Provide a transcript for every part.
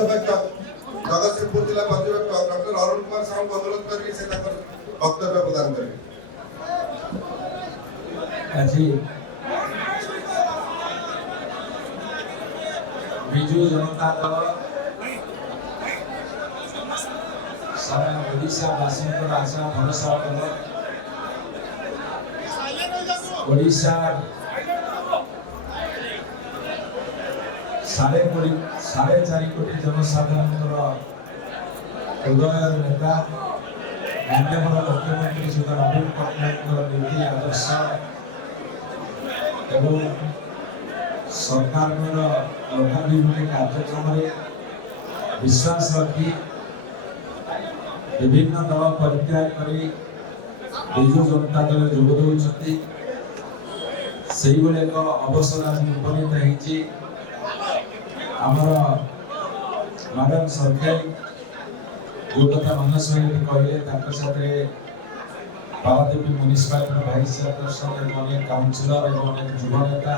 पर्यवेक्षक जगतसिंहपुर जिला पर्यवेक्षक डॉक्टर अरुण कुमार साहू को अनुरोध करके से वक्तव्य प्रदान करेंगे। बिजू जनता दल सारा ओडिशा वासी आशा भरोसा दल ओडिशा साढ़े 4.5 कोटी जनसाधारण हृदय नेता माननीय मुख्यमंत्री श्री नवीन पट्टनायक नीति आदर्श एवं सरकार लोकाभिमुखी कार्यक्रम विश्वास रखी विभिन्न दल परित्याग कर बिजू जनता दल जोग दौरान एक अवसर आज उपनीत होमर मैडम सरकारी जो कथा मानस कहले पारादीप म्युनिसिपालिटी भाइस चेयरपर्सन अनेक काउंसिलर और अनेक युवा नेता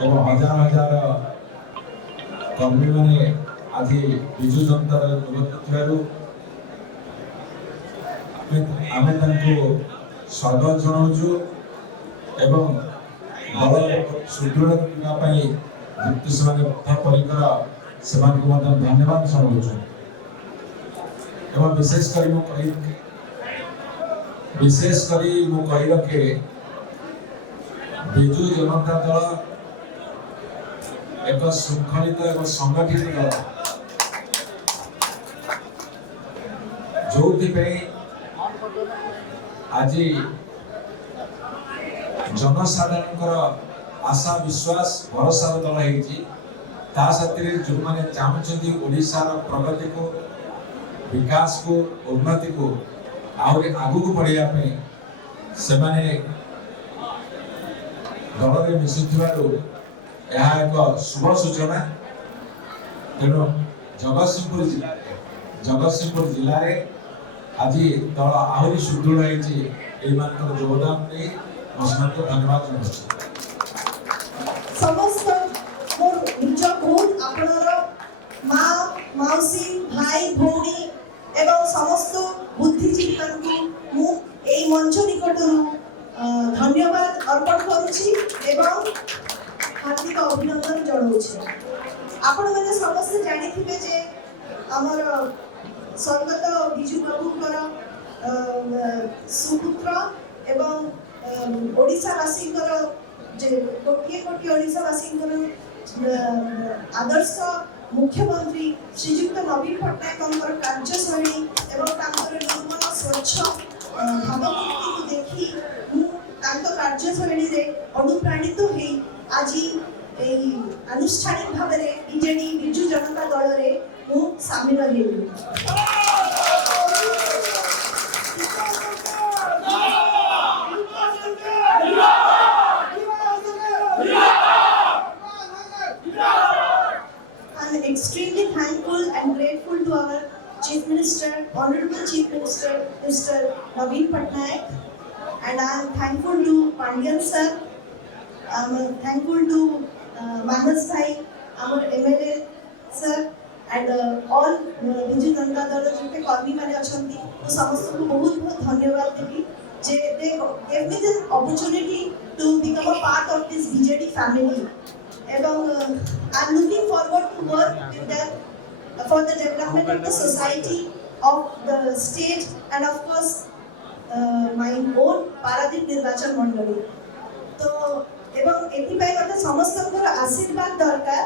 और हजार हजार कर्मी मैंने आज बिजू जनता दल जोग आम स्वागत जनाऊँ एवं दल सुदृढ़ करने परिकर से धन्यवाद जनाऊँ एवं विशेष करी मु कही रखे बिजू जनता दल एक शृंखलित एवं संगठित दल जो आज जनसाधारण आशा विश्वास भरोसा दल है जो मैंने चाहते ओडिशार प्रगति को विकास को उन्नति को आगू को बढ़ाई से दल में मिशुवा एक शुभ सूचना तेणु जगतसिंहपुर जिले में आज दल आहरी सुदृढ़ होती योगदान नहीं धन्यवाद समस्त मोर निज बहुत आपनर माँ मौसी भाई भौणी एवं समस्त बुद्धिजीवी मानकु मु एई मंच निकटरू धन्यवाद अर्पण करूछि एवं हार्दिक अभिनंदन जणाउछि। आपण माने समस्त जानिथिबे जे हमर स्वर्गत बिजू बाबूकर सुपुत्र एवं ओडिशावासीकर जे कोटी कोटी ओडिशावासीकर आदर्श मुख्यमंत्री श्रीजुक्त नवीन पट्टनायक कार्यशैली एवं निर्मल स्वच्छ भावमूर्ति को देखी कार्यशैली अनुप्राणित हो आज आनुष्ठानिक भाव में बीजेडी बिजू जनता दल में सामिल heli. I'm extremely thankful and grateful to our Chief Minister, Honorable Chief Minister, Mr. Naveen Patnaik, and I'm thankful to Pandian sir. I'm thankful to Manas Bhai, our MLA sir, and all Biju Janata Dal जितने कर्मी माने अछंती तो समस्त को बहुत बहुत धन्यवाद देवी जे they gave me this opportunity to become a part of this BJD family. I'm looking forward to work with them for the development of the society, of the state, and of course my own Paradip Nirvachan Mandali. तो एवं एथिपाई गते समस्तकर आशीर्वाद दरकार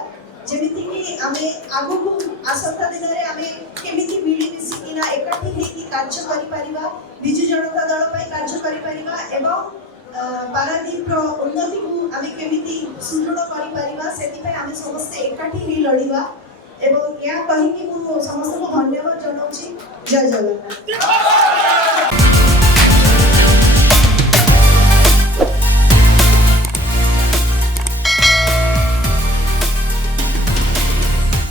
जेमिति कि आमे आगु को आसंता दिन रे आमे केमिति मिली मिसिकिना एकठी हेकी कार्य करि परिबा बिजू जनता दल पई कार्य करि परिबा एवं पारादीप उन्नति को आमे केमिति सुदृढ़ करि परिबा सेति पई आमे समस्त एकठी हे लड़िबा एवं या कहि कि मु समस्त को धन्यवाद जनाउछि। जय जगन्नाथ।